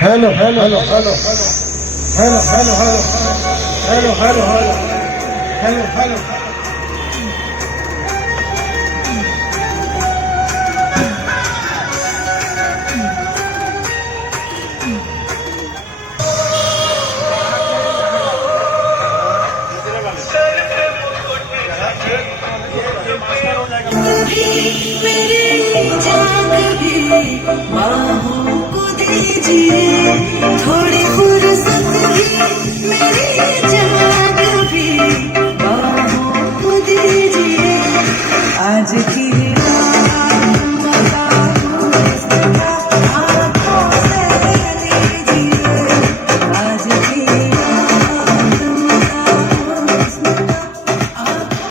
hello hello hello hello hello hello hello hello hello hello बाहों को दीजिए थोड़ी फुर्सत भी मेरी जान भी बाहों को दीजिए आज की